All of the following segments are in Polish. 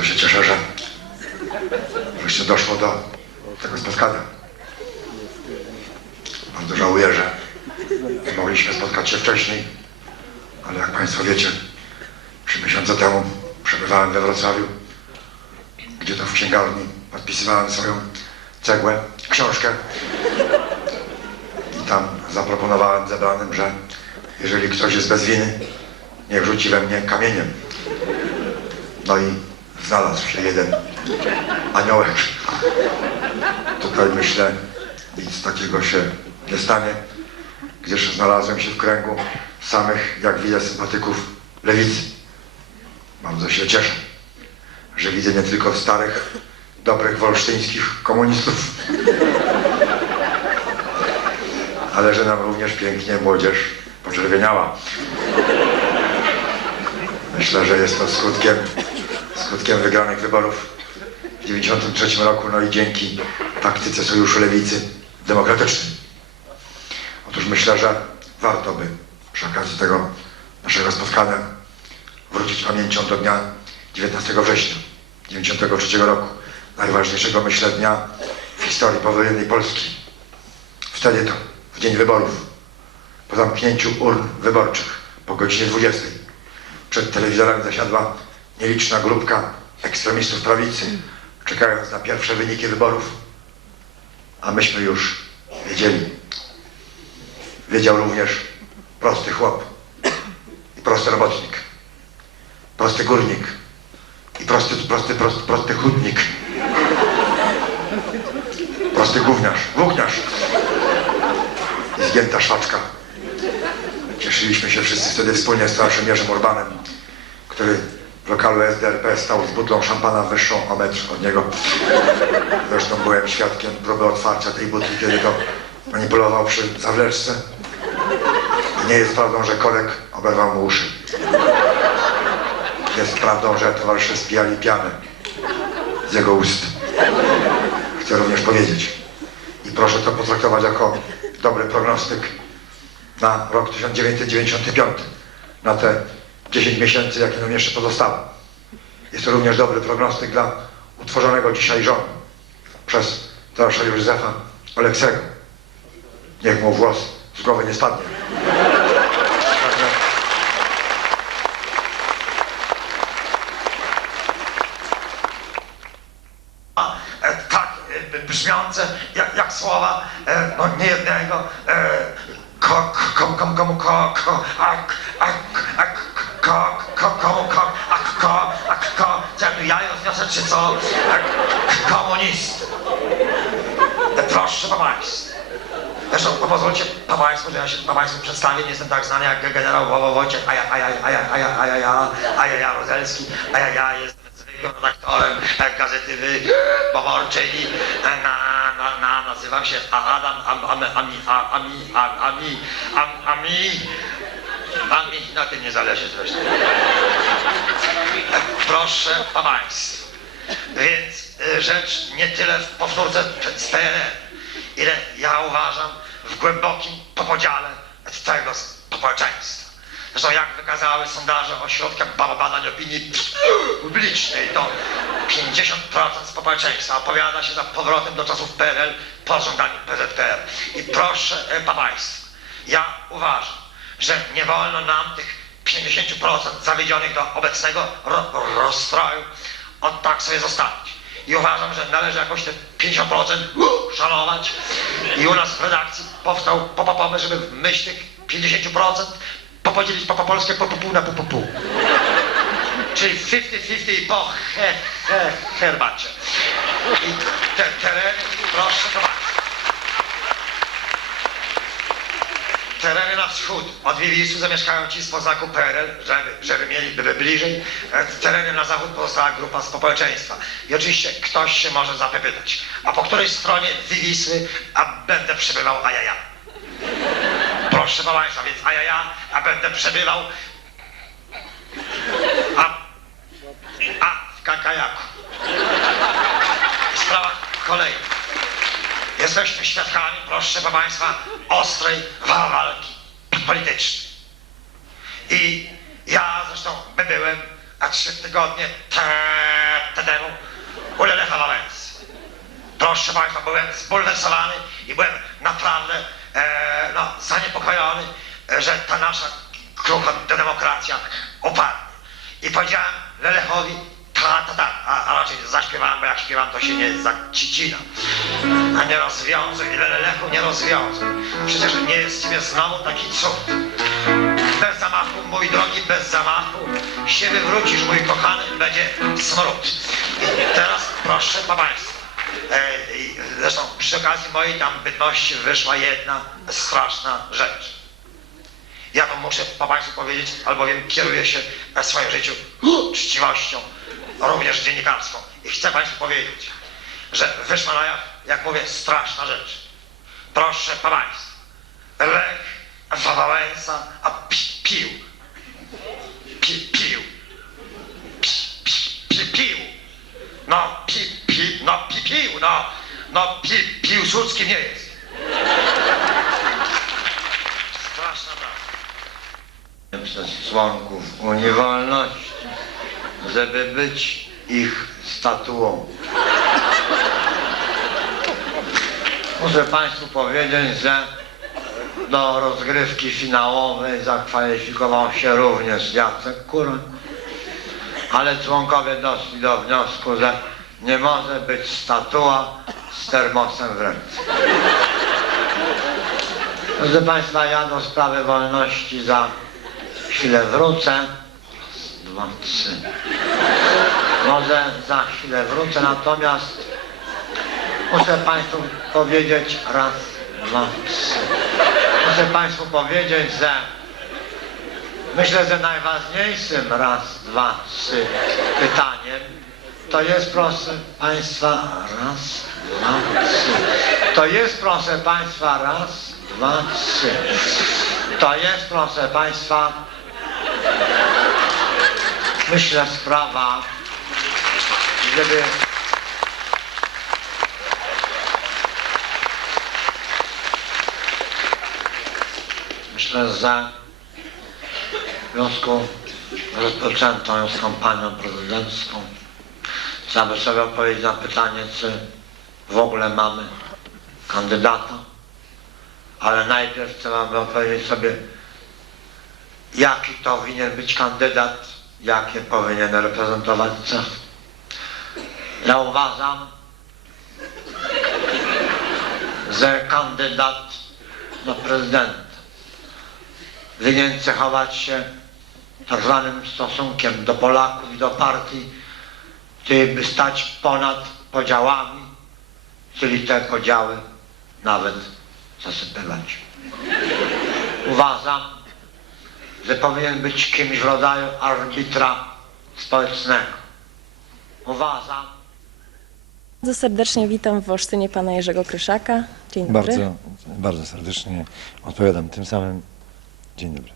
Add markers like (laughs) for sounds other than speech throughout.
Bardzo się cieszę, że wreszcie doszło do tego spotkania. Bardzo żałuję, że nie mogliśmy spotkać się wcześniej, ale jak Państwo wiecie, trzy miesiące temu przebywałem we Wrocławiu, gdzie to w księgarni podpisywałem swoją cegłę, książkę i tam zaproponowałem zebranym, że jeżeli ktoś jest bez winy, niech rzuci we mnie kamieniem. No i znalazł się jeden aniołek. Tutaj myślę, nic takiego się nie stanie, gdyż znalazłem się w kręgu samych, jak widzę, sympatyków lewicy. Bardzo się cieszę, że widzę nie tylko starych, dobrych wolsztyńskich komunistów, ale że nam również pięknie młodzież poczerwieniała. Myślę, że jest to skutkiem, skutkiem wygranych wyborów w 1993 roku, no i dzięki taktyce Sojuszu Lewicy Demokratycznej. Otóż myślę, że warto by przy okazji tego naszego spotkania wrócić pamięcią do dnia 19 września 1993 roku, najważniejszego myślę dnia w historii powojennej Polski. Wtedy to, w dzień wyborów, po zamknięciu urn wyborczych, po godzinie 20, przed telewizorami zasiadła nieliczna grupka ekstremistów prawicy, czekając na pierwsze wyniki wyborów, a myśmy już wiedzieli. Wiedział również prosty chłop i prosty robotnik, prosty górnik i prosty, prosty, prosty, prosty chudnik, prosty gówniarz, włókniarz i zgięta szwaczka. Cieszyliśmy się wszyscy wtedy wspólnie z starszym Jerzym Urbanem, który w lokalu SDRP stał z butlą szampana wyższą o metr od niego. Zresztą byłem świadkiem próby otwarcia tej butli, kiedy to manipulował przy zawleczce. I nie jest prawdą, że korek oberwał mu uszy. Jest prawdą, że towarzysze spijali pianę z jego ust. Chcę również powiedzieć i proszę to potraktować jako dobry prognostyk na rok 1995, na te 10 miesięcy, jakie nam jeszcze pozostało. Jest to również dobry prognostyk dla utworzonego dzisiaj rządu przez Tomasza Józefa Oleksego. Niech mu włos z głowy nie spadnie. E, tak e, brzmiące jak, jak słowa e, no niejednego e, ko, ko, komu, komu, ko, ko, ak, ak, ja tu jajo zniosę, czy co? Ak, komunist. E, proszę pa Państwa. Zresztą po- pozwólcie pa Państwu, że ja się pa Państwu przedstawię, nie jestem tak znany jak generał Wo- Wojciech Aja, Aja, Aja, Aja, Aja, Aja, Aja, Aja Rozelski, Aja, ja jestem zwykłym redaktorem e, gazety Wy- Pomorczej, e, na, na, na, nazywam się Adam Am, Am, Ami, A- Ami, A- Ami, Ami, Ami, na tym nie zależy zresztą. Proszę pa Państwa, więc e, rzecz nie tyle w powtórce z PRL, ile ja uważam w głębokim popodziale całego społeczeństwa. Zresztą jak wykazały sondaże ośrodka ba- badań opinii publicznej, to 50% społeczeństwa opowiada się za powrotem do czasów PRL po żądaniu PZPR. I proszę pa Państwa, ja uważam, że nie wolno nam tych 50% zawiedzionych do obecnego ro rozstroju od tak sobie zostawić. I uważam, że należy jakoś te 50% uh, szanować. I u nas w redakcji powstał po, po pomysł, żeby w myśl tych 50% po podzielić po, po polskie po, pół na pół po pół. Czyli 50-50 po he, he, herbacie. I te tereny, proszę zobaczyć. Tereny na wschód od Wiwisu zamieszkają ci z poznaku PRL, żeby, żeby mieli by bliżej. E, Tereny na zachód pozostała grupa społeczeństwa. I oczywiście ktoś się może zapytać, a po której stronie Wiwisły a będę przebywał, a ja ja. Proszę Państwa, więc a ja ja, a będę przebywał, a, a w ka- kajaku. Sprawa kolejna. Jesteśmy świadkami, proszę Państwa, ostrej wa- walki politycznej. I ja zresztą by byłem a trzy tygodnie te, te temu u Lecha Wałęsy. Proszę Państwa, byłem zbulwersowany i byłem naprawdę e, no, zaniepokojony, że ta nasza krucha demokracja upadnie. I powiedziałem Lelechowi ta, ta, ta, a, a raczej zaśpiewałem, bo jak śpiewam, to się nie zacicina. A nie rozwiązuj, Lelechu, nie rozwiązuj. Przecież nie jest ciebie znowu taki cud. Bez zamachu, mój drogi, bez zamachu się wywrócisz, mój kochany, będzie smród. Teraz proszę pa Państwa. E, zresztą przy okazji mojej tam bytności wyszła jedna straszna rzecz. Ja to muszę Państwu powiedzieć, albowiem kieruję się w swoim życiu uczciwością, również dziennikarską. I chcę Państwu powiedzieć, że wyszła na jaw, jak mówię, straszna rzecz. Proszę pa Państwa. Lech Wałęsa, a pi, pił. Pi, pił. Pi, pi, pi, pił. No, pi, pi, no, pi, pił, no. No, pi, nie jest. Straszna prawda. przez członków Unii Wolności, żeby być ich statuą. Muszę Państwu powiedzieć, że do rozgrywki finałowej zakwalifikował się również Jacek Kuroń, ale członkowie doszli do wniosku, że nie może być statua z termosem w ręce. Proszę Państwa, ja do sprawy wolności za chwilę wrócę. Dwa, trzy. Może za chwilę wrócę, natomiast muszę Państwu powiedzieć raz, dwa, trzy. Muszę Państwu powiedzieć, że myślę, że najważniejszym raz, dwa, trzy pytaniem to jest, proszę Państwa, raz, dwa, trzy. To jest, proszę Państwa, raz, dwa, trzy. To jest, proszę Państwa, myślę, sprawa, żeby myślę, że w związku z rozpoczętą już kampanią prezydencką. Trzeba by sobie odpowiedzieć na pytanie, czy w ogóle mamy kandydata, ale najpierw trzeba by odpowiedzieć sobie, jaki to powinien być kandydat, jakie powinien reprezentować cechy. Ja uważam, że kandydat na prezydenta winien cechować się tak zwanym stosunkiem do Polaków i do partii, który by stać ponad podziałami, czyli te podziały nawet zasypywać. Uważam, że powinien być kimś w rodzaju arbitra społecznego. Uważam, Bardzo serdecznie witam w Olsztynie pana Jerzego Kryszaka. Dzień dobry. Bardzo, bardzo serdecznie odpowiadam tym samym. Dzień dobry.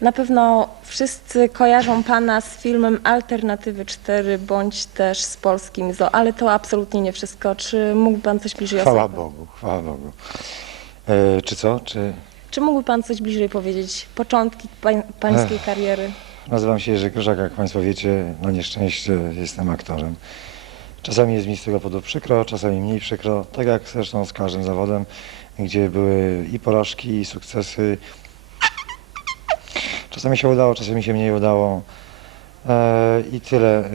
Na pewno wszyscy kojarzą pana z filmem Alternatywy 4 bądź też z polskim ZO, ale to absolutnie nie wszystko. Czy mógłby pan coś bliżej Chwała Bogu, chwała Bogu. E, czy co? Czy Czy mógłby pan coś bliżej powiedzieć? Początki pań, pańskiej kariery. nazywam się Jerzy Kryżak, jak Państwo wiecie, na nieszczęście jestem aktorem. Czasami jest mi z tego powodu przykro, czasami mniej przykro, tak jak zresztą z każdym zawodem, gdzie były i porażki, i sukcesy. Czasami się udało, czasami się mniej udało. E, I tyle. E,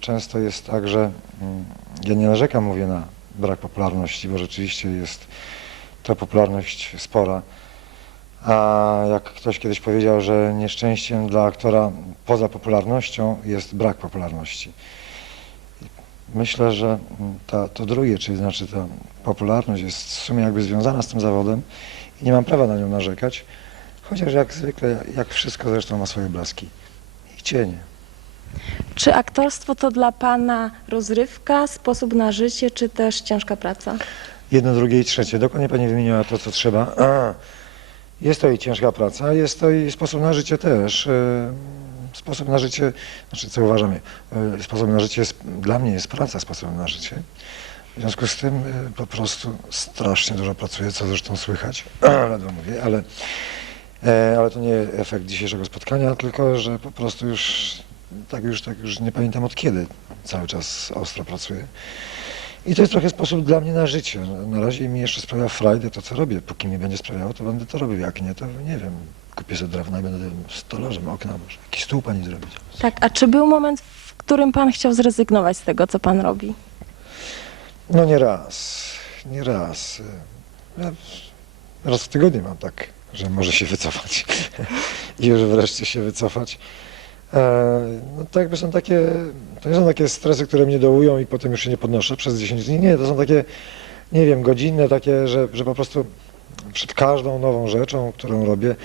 Często jest tak, że mm, ja nie narzekam, mówię, na brak popularności, bo rzeczywiście jest ta popularność spora. A jak ktoś kiedyś powiedział, że nieszczęściem dla aktora poza popularnością jest brak popularności. Myślę, że ta, to drugie, czyli znaczy ta popularność jest w sumie jakby związana z tym zawodem i nie mam prawa na nią narzekać, chociaż jak zwykle, jak wszystko zresztą ma swoje blaski i cienie. Czy aktorstwo to dla pana rozrywka, sposób na życie, czy też ciężka praca? Jedno, drugie i trzecie. Dokładnie Pani wymieniła to, co trzeba. A, jest to i ciężka praca, jest to i sposób na życie też. E, Sposób na życie, znaczy co uważam, e, sposób na życie jest, dla mnie jest praca sposobem na życie. W związku z tym e, po prostu strasznie dużo pracuję, co zresztą słychać, (clears throat) ledwo mówię, ale, ale to nie efekt dzisiejszego spotkania, tylko że po prostu już tak już, tak już nie pamiętam od kiedy cały czas ostro pracuję. I to jest trochę sposób dla mnie na życie. Na razie mi jeszcze sprawia frajdę to, co robię. Póki mi będzie sprawiało, to będę to robił. Jak nie, to nie wiem. Kupię sobie drewna i będę stolarzem okna może. Jakiś stół pani zrobić. Tak, a czy był moment, w którym pan chciał zrezygnować z tego, co pan robi? No nie raz, nie raz. Ja raz w tygodniu mam tak, że może się wycofać (laughs) i już wreszcie się wycofać. E, No to jakby są takie, to nie są takie stresy, które mnie dołują i potem już się nie podnoszę przez 10 dni. Nie, to są takie, nie wiem, godzinne takie, że, że po prostu przed każdą nową rzeczą, którą robię,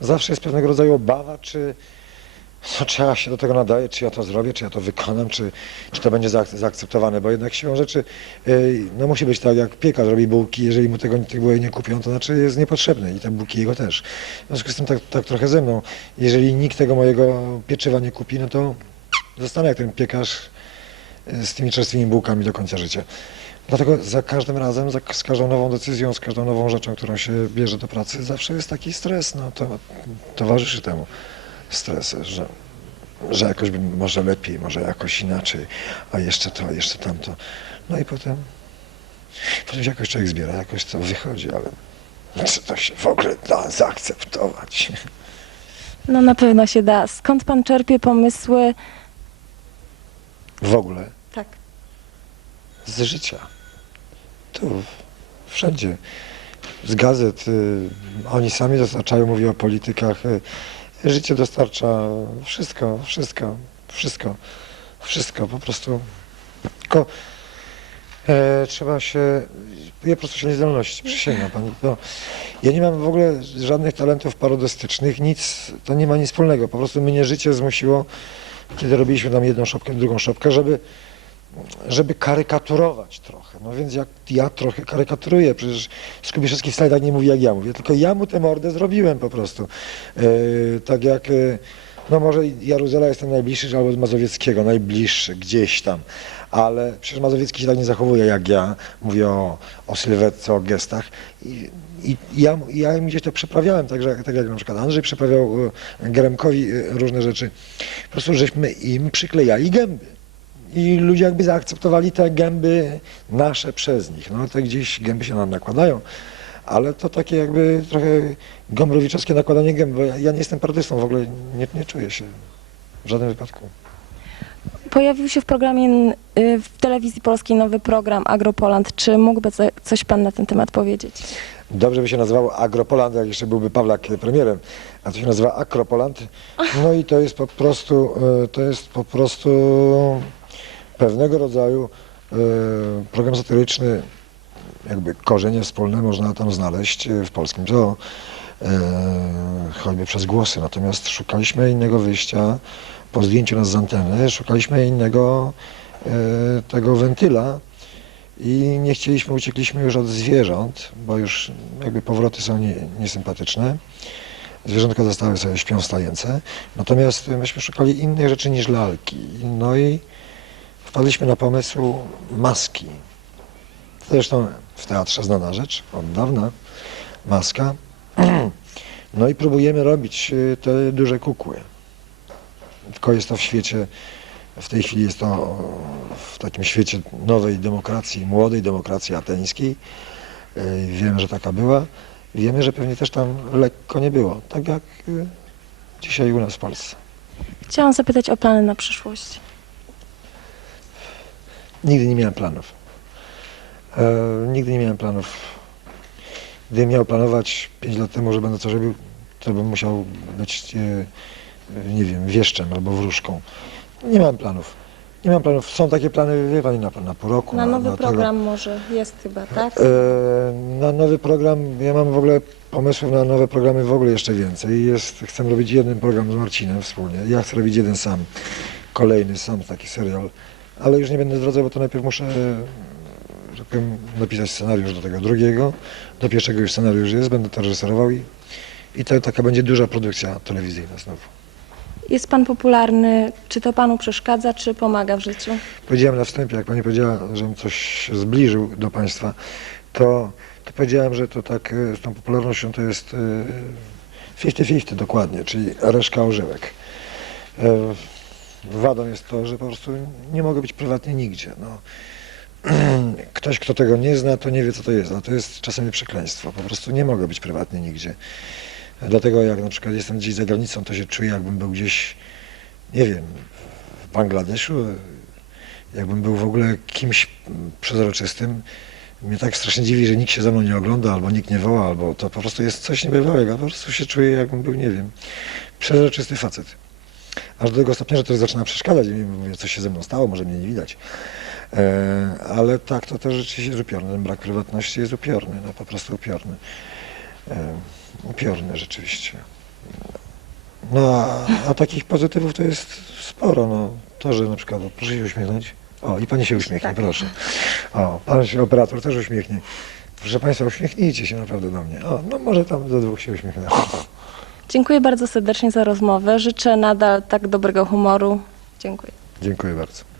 zawsze jest pewnego rodzaju obawa, czy, no, czy ja się do tego nadaję, czy ja to zrobię, czy ja to wykonam, czy, czy to będzie zaak- zaakceptowane, bo jednak siłą rzeczy yy, no musi być tak, jak piekarz robi bułki, jeżeli mu tego tych nie kupią, to znaczy jest niepotrzebny i te bułki jego też. W związku z tym tak, tak trochę ze mną, jeżeli nikt tego mojego pieczywa nie kupi, no to zostanę jak ten piekarz yy, z tymi czerstwymi bułkami do końca życia. Dlatego za każdym razem, za, z każdą nową decyzją, z każdą nową rzeczą, którą się bierze do pracy, zawsze jest taki stres, no to towarzyszy temu stres, że, że jakoś by może lepiej, może jakoś inaczej, a jeszcze to, a jeszcze tamto. No i potem, potem się jakoś człowiek zbiera, jakoś to wychodzi, ale czy to się w ogóle da zaakceptować? No na pewno się da. Skąd pan czerpie pomysły? W ogóle Tak. z życia. Tu, wszędzie. Z gazet. Y, oni sami dostarczają, mówię o politykach. Życie dostarcza wszystko, wszystko, wszystko, wszystko. Po prostu. Tylko e, trzeba się. Ja po prostu się niezdolności, przysięgam pani. No, ja nie mam w ogóle żadnych talentów parodystycznych, nic, to nie ma nic wspólnego. Po prostu mnie życie zmusiło, kiedy robiliśmy tam jedną szopkę, drugą szopkę, żeby żeby karykaturować trochę. No więc jak ja trochę karykaturuję, przecież Skubiszewski wcale tak nie mówi jak ja mówię, tylko ja mu tę mordę zrobiłem po prostu. E, tak jak, e, no może Jaruzela jest ten najbliższy, albo Mazowieckiego, najbliższy, gdzieś tam. Ale przecież Mazowiecki się tak nie zachowuje jak ja. Mówię o, o sylwetce, o gestach. I, i ja, ja im gdzieś to przeprawiałem, także, tak jak na przykład Andrzej przeprawiał e, Geremkowi e, różne rzeczy. Po prostu żeśmy im przyklejali gęby i ludzie jakby zaakceptowali te gęby nasze przez nich. No te gdzieś gęby się nam nakładają, ale to takie jakby trochę gomrowiczowskie nakładanie gęb, bo ja, ja nie jestem partystą, w ogóle nie, nie czuję się w żadnym wypadku. Pojawił się w programie y, w telewizji polskiej nowy program Agropoland. Czy mógłby co- coś pan na ten temat powiedzieć? Dobrze by się nazywało Agropoland, jak jeszcze byłby Pawlak premierem, a to się nazywa Akropoland. No i to jest po prostu, e, to jest po prostu pewnego rodzaju e, program satyryczny, jakby korzenie wspólne można tam znaleźć e, w polskim zoo, e, choćby przez głosy. Natomiast szukaliśmy innego wyjścia po zdjęciu nas z anteny, szukaliśmy innego tego wentyla, i nie chcieliśmy, uciekliśmy już od zwierząt, bo już jakby powroty są nie, niesympatyczne. Zwierzątka zostały sobie śpią w stajence. Natomiast myśmy szukali innych rzeczy niż lalki. No i wpadliśmy na pomysł maski. Zresztą w teatrze znana rzecz, od dawna. Maska. (clears throat) No i próbujemy robić y, te duże kukły. Tylko jest to w świecie w tej chwili jest to w takim świecie nowej demokracji, młodej demokracji ateńskiej. Yy, Wiemy, że taka była. Wiemy, że pewnie też tam lekko nie było. Tak jak yy, dzisiaj u nas w Polsce. Chciałam zapytać o plany na przyszłość. Nigdy nie miałem planów. E, nigdy nie miałem planów. Gdybym miał planować 5 lat temu, że będę coś robił, to bym musiał być, e, nie wiem, wieszczem albo wróżką. Nie mam planów. Nie mam planów. Są takie plany, wie pani, na, na pół roku. Na nowy tego. program może jest chyba, tak? E, Na nowy program, ja mam w ogóle pomysłów na nowe programy w ogóle jeszcze więcej. Jest, chcę robić jeden program z Marcinem wspólnie. Ja chcę robić jeden sam, kolejny sam taki serial, ale już nie będę zdradzał, bo to najpierw muszę że tak powiem, napisać scenariusz do tego drugiego. Do pierwszego już scenariusz jest, będę to reżyserował i, i to taka będzie duża produkcja telewizyjna znowu. Jest pan popularny. Czy to panu przeszkadza, czy pomaga w życiu? Powiedziałem na wstępie, jak pani powiedziała, żebym coś zbliżył do państwa, to, to powiedziałem, że to tak e, z tą popularnością to jest e, 50-50 dokładnie, czyli reszka orzełek. Wadą jest to, że po prostu nie mogę być prywatnie nigdzie. No. (clears throat) Ktoś, kto tego nie zna, to nie wie, co to jest. No, to jest czasami przekleństwo. Po prostu nie mogę być prywatnie nigdzie. Dlatego jak na przykład jestem gdzieś za granicą, to się czuję, jakbym był gdzieś, nie wiem, w Bangladeszu, jakbym był w ogóle kimś przezroczystym. Mnie tak strasznie dziwi, że nikt się ze mną nie ogląda, albo nikt nie woła, albo to po prostu jest coś niebywałego. Po prostu się czuję, jakbym był, nie wiem, przezroczysty facet. Aż do tego stopnia, że to zaczyna przeszkadzać i mówię, co się ze mną stało, może mnie nie widać. E, ale tak, to też rzeczywiście jest upiorne. Ten brak prywatności jest upiorny, no po prostu upiorny. E, upiorny rzeczywiście. No a, a takich pozytywów to jest sporo. No. To, że na przykład, proszę się uśmiechnąć. O, i pani się uśmiechnie, Tak. proszę. O, pan się operator też uśmiechnie. Proszę państwa, uśmiechnijcie się naprawdę do mnie. O, no może tam do dwóch się uśmiechnę. Dziękuję bardzo serdecznie za rozmowę. Życzę nadal tak dobrego humoru. Dziękuję. Dziękuję bardzo.